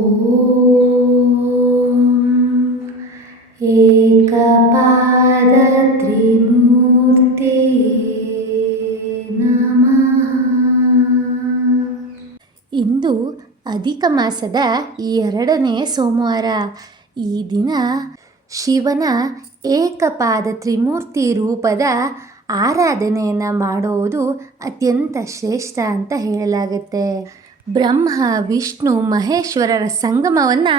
ಓಂ ಏಕಪಾದತ್ರಿಮೂರ್ತಿಯೇ ನಮಃ. ಇಂದು ಅಧಿಕ ಮಾಸದ 2ನೇ ಸೋಮವಾರ. ಈ ದಿನ ಶಿವನ ಏಕಪಾದ ತ್ರಿಮೂರ್ತಿ ರೂಪದ ಆರಾಧನೆಯನ್ನು ಮಾಡುವುದು ಅತ್ಯಂತ ಶ್ರೇಷ್ಠ ಅಂತ ಹೇಳಲಾಗುತ್ತೆ. ಬ್ರಹ್ಮ ವಿಷ್ಣು ಮಹೇಶ್ವರರ ಸಂಗಮವನ್ನು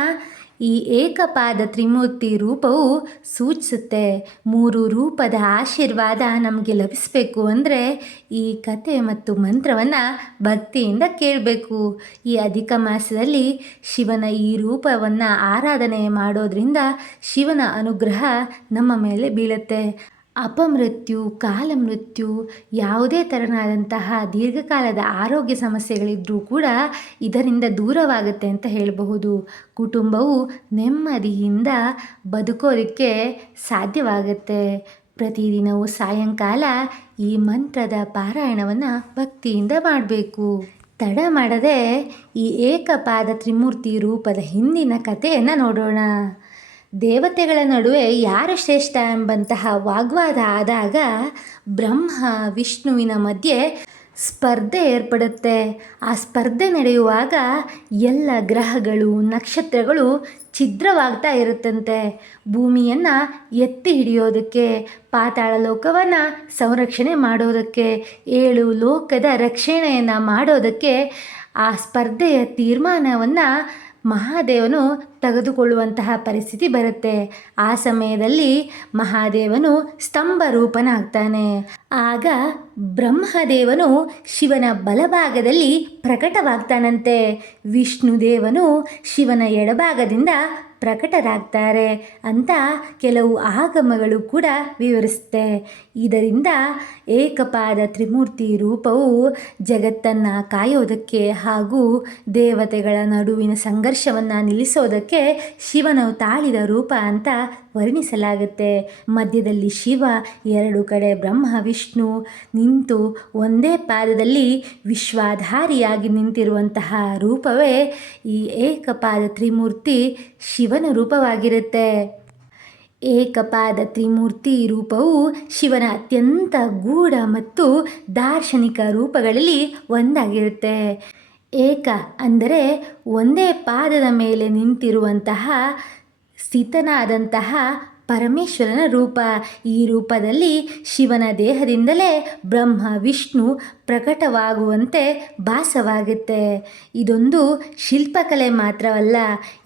ಈ ಏಕಪಾದ ತ್ರಿಮೂರ್ತಿ ರೂಪವು ಸೂಚಿಸುತ್ತೆ. 3 ರೂಪದ ಆಶೀರ್ವಾದ ನಮಗೆ ಲಭಿಸಬೇಕು ಅಂದರೆ ಈ ಕಥೆ ಮತ್ತು ಮಂತ್ರವನ್ನು ಭಕ್ತಿಯಿಂದ ಕೇಳಬೇಕು. ಈ ಅಧಿಕ ಮಾಸದಲ್ಲಿ ಶಿವನ ಈ ರೂಪವನ್ನು ಆರಾಧನೆ ಮಾಡೋದ್ರಿಂದ ಶಿವನ ಅನುಗ್ರಹ ನಮ್ಮ ಮೇಲೆ ಬೀಳುತ್ತೆ. ಅಪಮೃತ್ಯು, ಕಾಲಮೃತ್ಯು, ಯಾವುದೇ ತೆರನಾದಂತಹ ದೀರ್ಘಕಾಲದ ಆರೋಗ್ಯ ಸಮಸ್ಯೆಗಳಿದ್ದರೂ ಕೂಡ ಇದರಿಂದ ದೂರವಾಗುತ್ತೆ ಅಂತ ಹೇಳಬಹುದು. ಕುಟುಂಬವು ನೆಮ್ಮದಿಯಿಂದ ಬದುಕೋದಕ್ಕೆ ಸಾಧ್ಯವಾಗುತ್ತೆ. ಪ್ರತಿದಿನವೂ ಸಾಯಂಕಾಲ ಈ ಮಂತ್ರದ ಪಾರಾಯಣವನ್ನು ಭಕ್ತಿಯಿಂದ ಮಾಡಬೇಕು. ತಡ ಮಾಡದೆ ಈ ಏಕಪಾದ ತ್ರಿಮೂರ್ತಿ ರೂಪದ ಹಿಂದಿನ ಕಥೆಯನ್ನು ನೋಡೋಣ. ದೇವತೆಗಳ ನಡುವೆ ಯಾರು ಶ್ರೇಷ್ಠ ಎಂಬಂತಹ ವಾಗ್ವಾದ ಆದಾಗ ಬ್ರಹ್ಮ ವಿಷ್ಣುವಿನ ಮಧ್ಯೆ ಸ್ಪರ್ಧೆ ಏರ್ಪಡುತ್ತೆ. ಆ ಸ್ಪರ್ಧೆ ನಡೆಯುವಾಗ ಎಲ್ಲ ಗ್ರಹಗಳು, ನಕ್ಷತ್ರಗಳು ಛಿದ್ರವಾಗ್ತಾ ಇರುತ್ತಂತೆ. ಭೂಮಿಯನ್ನು ಎತ್ತಿ ಹಿಡಿಯೋದಕ್ಕೆ, ಪಾತಾಳ ಲೋಕವನ್ನು ಸಂರಕ್ಷಣೆ ಮಾಡೋದಕ್ಕೆ, 7 ಲೋಕದ ರಕ್ಷಣೆಯನ್ನು ಮಾಡೋದಕ್ಕೆ ಆ ಸ್ಪರ್ಧೆಯ ತೀರ್ಮಾನವನ್ನು ಮಹಾದೇವನು ತೆಗೆದುಕೊಳ್ಳುವಂತಹ ಪರಿಸ್ಥಿತಿ ಬರುತ್ತೆ. ಆ ಸಮಯದಲ್ಲಿ ಮಹಾದೇವನು ಸ್ತಂಭ ರೂಪನಾಗ್ತಾನೆ. ಆಗ ಬ್ರಹ್ಮದೇವನು ಶಿವನ ಬಲಭಾಗದಲ್ಲಿ ಪ್ರಕಟವಾಗ್ತಾನಂತೆ. ವಿಷ್ಣುದೇವನು ಶಿವನ ಎಡಭಾಗದಿಂದ ಪ್ರಕಟರಾಗ್ತಾರೆ ಅಂತ ಕೆಲವು ಆಗಮಗಳು ಕೂಡ ವಿವರಿಸುತ್ತೆ. ಇದರಿಂದ ಏಕಪಾದ ತ್ರಿಮೂರ್ತಿ ರೂಪವು ಜಗತ್ತನ್ನು ಕಾಯೋದಕ್ಕೆ ಹಾಗೂ ದೇವತೆಗಳ ನಡುವಿನ ಸಂಘರ್ಷವನ್ನು ನಿಲ್ಲಿಸೋದಕ್ಕೆ ಶಿವನು ತಾಳಿದ ರೂಪ ಅಂತ ವರ್ಣಿಸಲಾಗುತ್ತೆ. ಮಧ್ಯದಲ್ಲಿ ಶಿವ, 2 ಕಡೆ ಬ್ರಹ್ಮ ವಿಷ್ಣು ನಿಂತು ಒಂದೇ ಪಾದದಲ್ಲಿ ವಿಶ್ವಾಧಾರಿಯಾಗಿ ನಿಂತಿರುವಂತಹ ರೂಪವೇ ಈ ಏಕಪಾದ ತ್ರಿಮೂರ್ತಿ ಶಿವನ ರೂಪವಾಗಿರುತ್ತೆ. ಏಕಪಾದ ತ್ರಿಮೂರ್ತಿ ರೂಪವು ಶಿವನ ಅತ್ಯಂತ ಗೂಢ ಮತ್ತು ದಾರ್ಶನಿಕ ರೂಪಗಳಲ್ಲಿ ಒಂದಾಗಿರುತ್ತೆ. ಏಕ ಅಂದರೆ ಒಂದೇ ಪಾದದ ಮೇಲೆ ನಿಂತಿರುವಂತಹ ಸ್ಥಿತನಾದಂತಹ ಪರಮೇಶ್ವರನ ರೂಪ. ಈ ರೂಪದಲ್ಲಿ ಶಿವನ ದೇಹದಿಂದಲೇ ಬ್ರಹ್ಮ ವಿಷ್ಣು ಪ್ರಕಟವಾಗುವಂತೆ ಭಾಸವಾಗುತ್ತೆ. ಇದೊಂದು ಶಿಲ್ಪಕಲೆ ಮಾತ್ರವಲ್ಲ,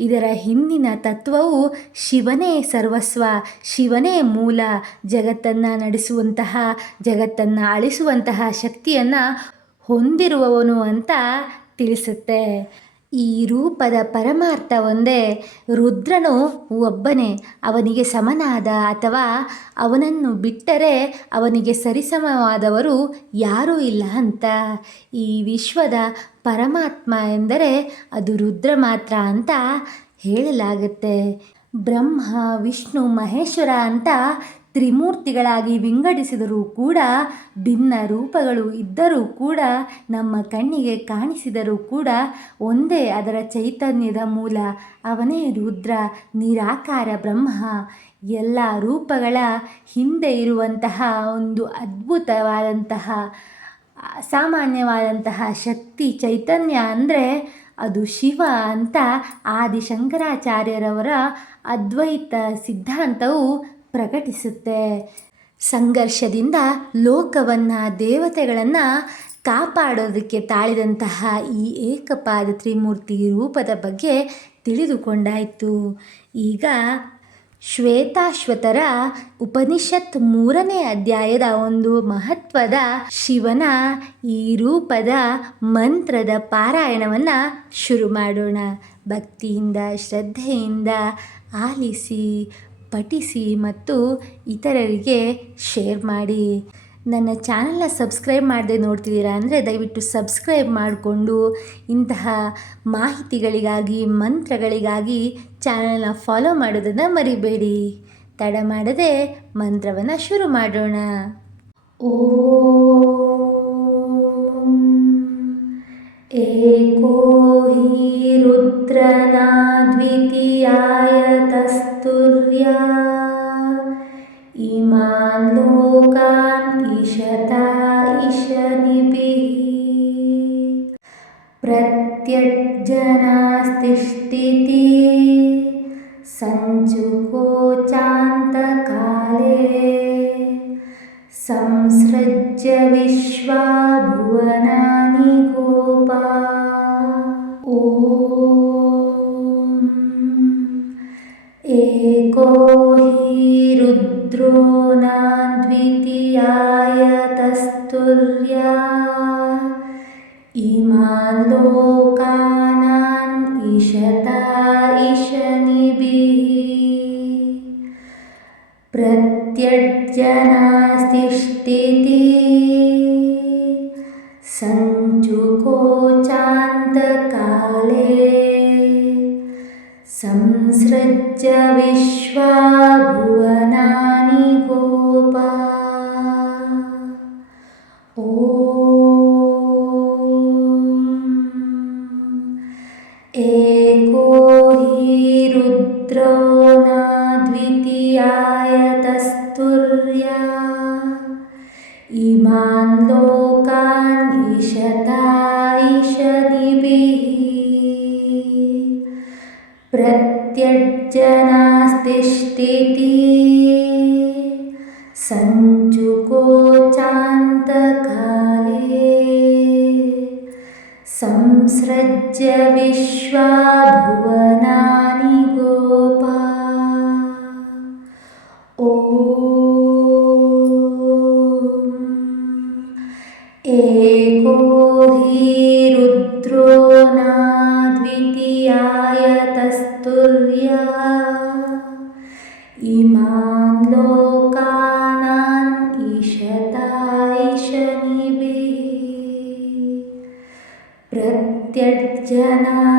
ಇದರ ಹಿಂದಿನ ತತ್ವವು ಶಿವನೇ ಸರ್ವಸ್ವ, ಶಿವನೇ ಮೂಲ, ಜಗತ್ತನ್ನು ನಡೆಸುವಂತಹ, ಜಗತ್ತನ್ನು ಅಳಿಸುವಂತಹ ಶಕ್ತಿಯನ್ನು ಹೊಂದಿರುವವನು ಅಂತ ತಿಳಿಸುತ್ತೆ. ಈ ರೂಪದ ಪರಮಾರ್ಥ ಒಂದೇ. ರುದ್ರನು ಒಬ್ಬನೇ, ಅವನಿಗೆ ಸಮನಾದ ಅಥವಾ ಅವನನ್ನು ಬಿಟ್ಟರೆ ಅವನಿಗೆ ಸರಿಸಮವಾದವರು ಯಾರೂ ಇಲ್ಲ ಅಂತ. ಈ ವಿಶ್ವದ ಪರಮಾತ್ಮ ಎಂದರೆ ಅದು ರುದ್ರ ಮಾತ್ರ ಅಂತ ಹೇಳಲಾಗುತ್ತೆ. ಬ್ರಹ್ಮ ವಿಷ್ಣು ಮಹೇಶ್ವರ ಅಂತ ತ್ರಿಮೂರ್ತಿಗಳಾಗಿ ವಿಂಗಡಿಸಿದರೂ ಕೂಡ, ಭಿನ್ನ ರೂಪಗಳು ಇದ್ದರೂ ಕೂಡ, ನಮ್ಮ ಕಣ್ಣಿಗೆ ಕಾಣಿಸಿದರೂ ಕೂಡ ಒಂದೇ ಅದರ ಚೈತನ್ಯದ ಮೂಲ. ಅವನೇ ರುದ್ರ, ನಿರಾಕಾರ ಬ್ರಹ್ಮ. ಎಲ್ಲ ರೂಪಗಳ ಹಿಂದೆ ಇರುವಂತಹ ಒಂದು ಅದ್ಭುತವಾದಂತಹ ಸಾಮಾನ್ಯವಾದಂತಹ ಶಕ್ತಿ ಚೈತನ್ಯ ಅಂದರೆ ಅದು ಶಿವ ಅಂತ ಆದಿಶಂಕರಾಚಾರ್ಯರವರ ಅದ್ವೈತ ಸಿದ್ಧಾಂತವು ಪ್ರಕಟಿಸುತ್ತೆ. ಸಂಘರ್ಷದಿಂದ ಲೋಕವನ್ನು, ದೇವತೆಗಳನ್ನು ಕಾಪಾಡೋದಕ್ಕೆ ತಾಳಿದಂತಹ ಈ ಏಕಪಾದ ತ್ರಿಮೂರ್ತಿ ರೂಪದ ಬಗ್ಗೆ ತಿಳಿದುಕೊಂಡಾಯಿತು. ಈಗ ಶ್ವೇತಾಶ್ವತರ ಉಪನಿಷತ್ 3ನೇ ಅಧ್ಯಾಯದ ಒಂದು ಮಹತ್ವದ ಶಿವನ ಈ ರೂಪದ ಮಂತ್ರದ ಪಾರಾಯಣವನ್ನು ಶುರು ಮಾಡೋಣ. ಭಕ್ತಿಯಿಂದ, ಶ್ರದ್ಧೆಯಿಂದ ಆಲಿಸಿ, ಪಠಿಸಿ ಮತ್ತು ಇತರರಿಗೆ ಶೇರ್ ಮಾಡಿ. ನನ್ನ ಚಾನಲ್ನ ಸಬ್ಸ್ಕ್ರೈಬ್ ಮಾಡದೆ ನೋಡ್ತಿದ್ದೀರಾ ಅಂದರೆ ದಯವಿಟ್ಟು ಸಬ್ಸ್ಕ್ರೈಬ್ ಮಾಡಿಕೊಂಡು ಇಂತಹ ಮಾಹಿತಿಗಳಿಗಾಗಿ, ಮಂತ್ರಗಳಿಗಾಗಿ ಚಾನಲ್ನ ಫಾಲೋ ಮಾಡೋದನ್ನು ಮರಿಬೇಡಿ. ತಡ ಮಾಡದೆ ಮಂತ್ರವನ್ನು ಶುರು ಮಾಡೋಣ. ಓಂ एको हि रुद्रनाद्वितीयायतस्तुर्या इमान् लोकान् ईशता ईशनिभिः प्रत्यज्जनास्तिष्ठिति सञ्चुकोचान्तकाले संसृज्य विश्वा भुवनानि गोपा ॐ एको हि रुद्रो नाद्वितीयायतस्तुर्या इमान् लोकानान् ईशता ईशनिभिः प्रत्यज्जनास्तिष्ठिति सञ्चुकोचान्तकाले संसृज्य विश्वा भुवनानि गोपा ॐ एको हि रुद्रो नाद्वितीयायतस्तुर्या इमान् लोकान् ईशता ईशनिभिः प्रत्यज्जनास्तिष्ठिति सञ्चुकोचान्तकाले संसृज्य विश्वा भुवनानि गोपा ॐ एको हि रुद्रो नाद्वितीयायतस्तुर्या इमान् लोकानान् ईशता ईशनिभिः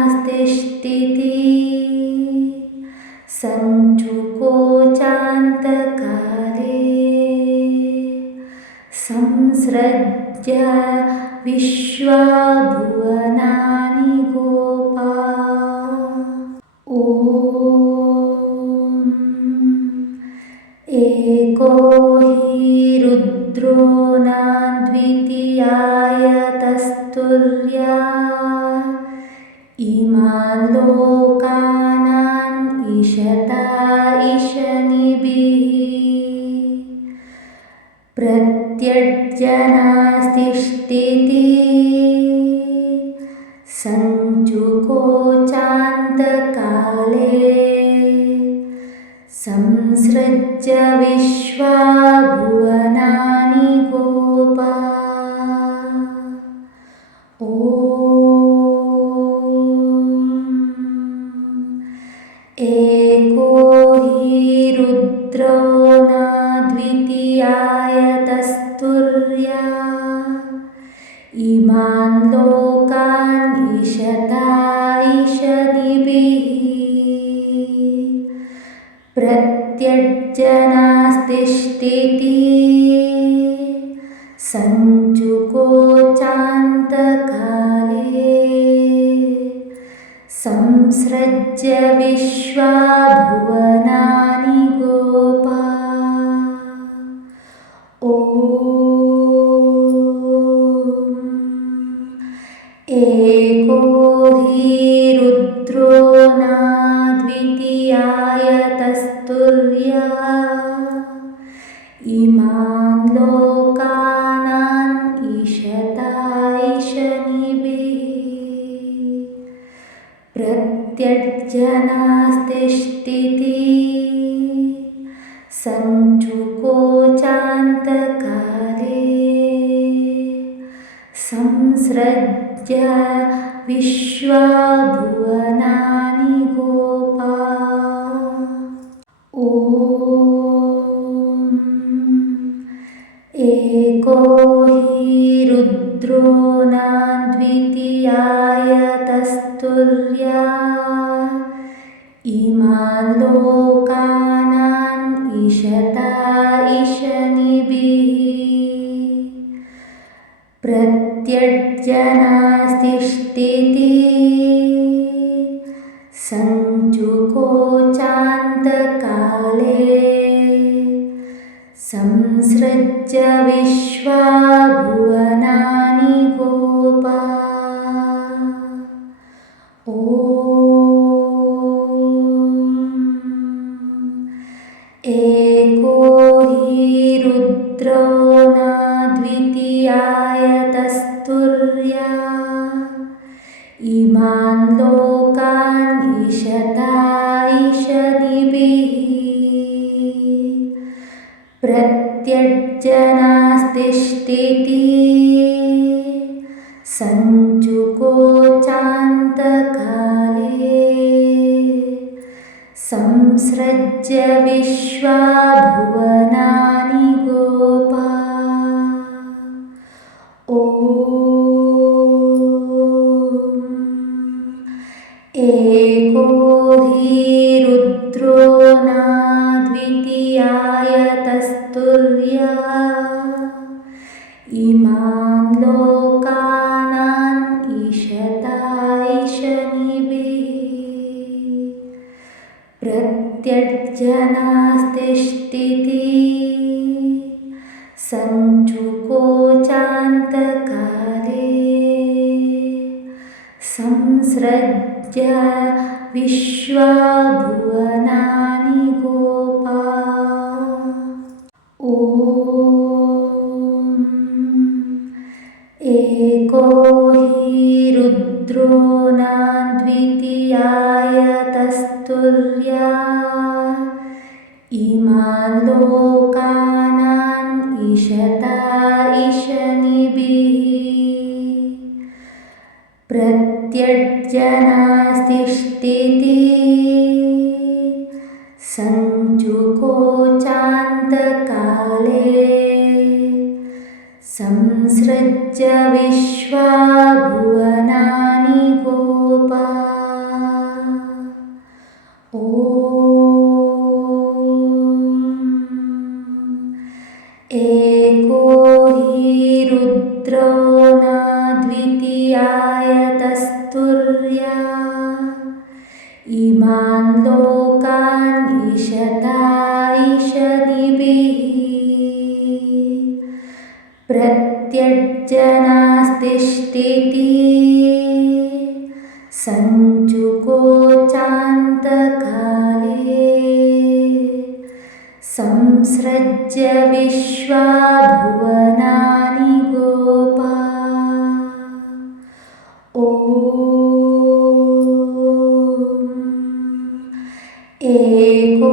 प्रत्यज्जनास्तिष्ठिति सञ्चुकोचान्तकाले संसृज्य विश्वा भुवनानि गोपा ॐ एको हि रुद्रो नाद्वितीयायतस्तुर्या इमान् लोकानान् ईशता ईशनिभिः प्रत्यज्जनास्तिष्ठिति सञ्चुकोचान्तकाले संसृज्य विश्वा भुवनानि गोपा ॐ एको हि रुद्रो नाद्वितीयायतस्तुर्या इमान् लोकान् ईशता ईशनिभिः प्रत्यज्जनास्तिष्ठिति सञ्चुकोचान्तकाले संसृज्य विश्वा भुवनानि गोपा ॐ एको हि रुद्रो नाद्वितीयायतस्तुर्या इमान् लोकानान् ईशता ईशनिभिः प्रत्यज्जनास्तिष्ठिति सञ्चुकोचान्तकाले संसृज्य विश्वा भुवनानि गोपा ॐ एको हि रुद्रो नाद्वितीयायतस्तुर्या इमान् लोकानान् ईशता ईशनिभिः प्रत्यज्जनास्तिष्ठिति सञ्चुकोचान्तकाले संसृज्य विश्वा भुवनानि गोपा। ॐ एको हि रुद्रो न द्वितीयायतस्तुर्या इमान् लोकान् ईशता ईशनिभिः प्रत्यज्जनास्तिष्ठति सञ्चुकोचान्तकाले संसृज्य विश्वा भुवनानि गोपा। ॐ एको हि रुद्रो न द्वितीयायतस्तुर्या इमान् लोकानान् ईशता ईशनिभिः प्रत्यज्जनास्तिष्ठति सञ्चुकोचान्तकाले संसृज्य विश्वा भुवनानि गोपा। ॐ एको हि रुद्रो न द्वितीयायतस्तुर्या इमान् लोकानान् ईशता ईशनिभिः प्रत्यज्जनास्तिष्ठति सञ्चुकोचान्तकाले संसृज्य विश्वा भुवनानि गोपा। ॐ एको हि रुद्रो न द्वितीयायतस्तुर्या इमान् लोकान् ईशता ईशनिभिः प्रत्यज्जनास्तिष्ठति सञ्चुकोचान्तकाले संसृज्य विश्वा भुवनानि गोपा। ॐ एको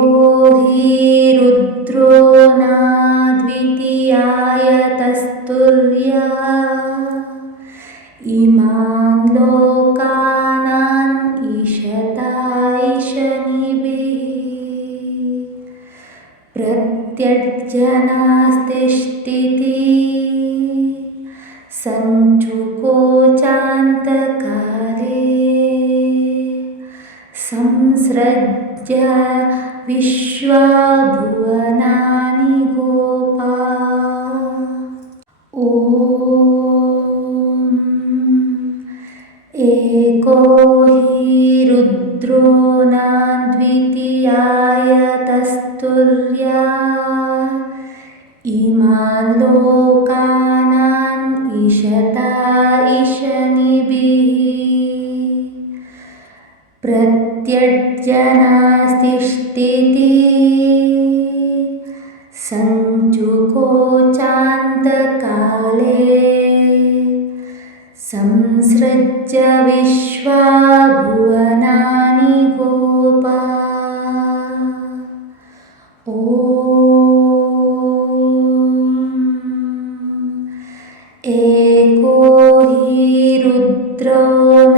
हि रुद्रो न द्वितीयायतस्तुर्या इमान् लोकानान् ईशता ईशनिभिः प्रत्यज्जनास्तिष्ठति सञ्चुकोचान्तकाले संसृज्य विश्वा भुवनानि गोपा। ॐ एको हि रुद्रो न द्वितीयायतस्तुर्या इमान् लोकानान् ईशता ईशनिभिः प्रत्यज्जनास्तिष्ठति सञ्चुकोचान्तकाले संसृज्य विश्वा भुवनानि गोपा। ॐ एको हि रुद्रो न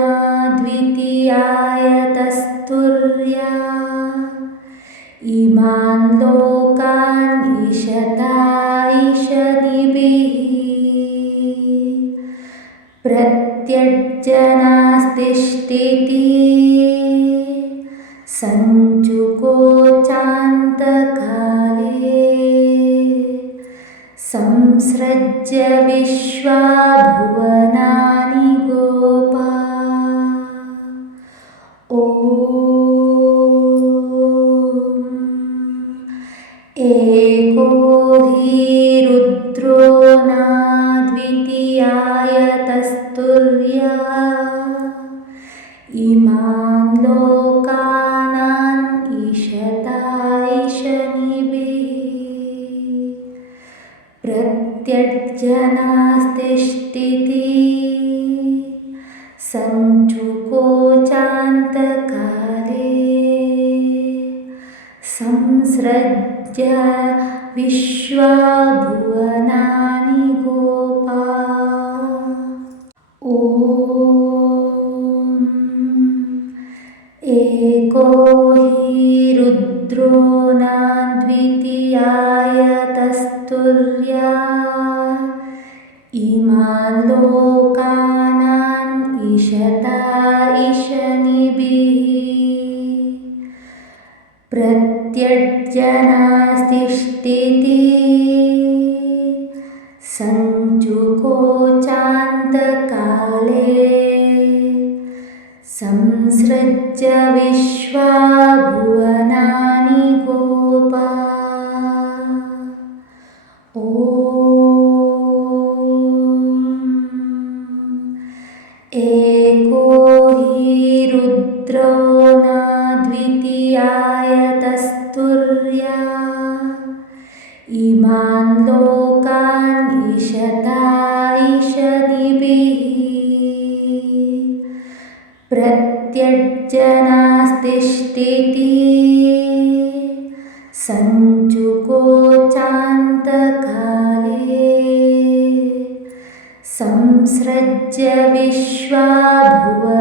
द्वितीयायतस्तुर्या इमान् लोकान् ईशता ईशनिभिः प्रत्यज्जनास्तिष्ठति सञ्चुकोचान्तकाले संसृज्य विश्वा भुवनानि गोपा। ॐ एको हि रुद्रो नाद्वितीयायतस्तुर्या इमान् लोकानान् ईशता ईशनिभिः प्रत्यर्जनास्तिष्ठिति सञ्चुकोचान्तकाले संसृज्य विश्वाभुवनानि गोपा ॐ एको हि रुद्रो नाद्वितीयायतस्तुर्या इमान् लोकानान् ईशता ईशनिभिः प्रत्यर्जनास्तिष्ठिति सञ्चुकोचान्तकाले संसृज्य विश्वाभुवनानि गोपा ॐ एको हि रुद्रो नाद्वितीयायतस्तुर्या इमान् लोकान् ईशता ईशनिभिः प्रत्यर्जनास्तिष्ठिति सञ्चुकोचान्तकाले संसृज्य विश्वाभुवनानि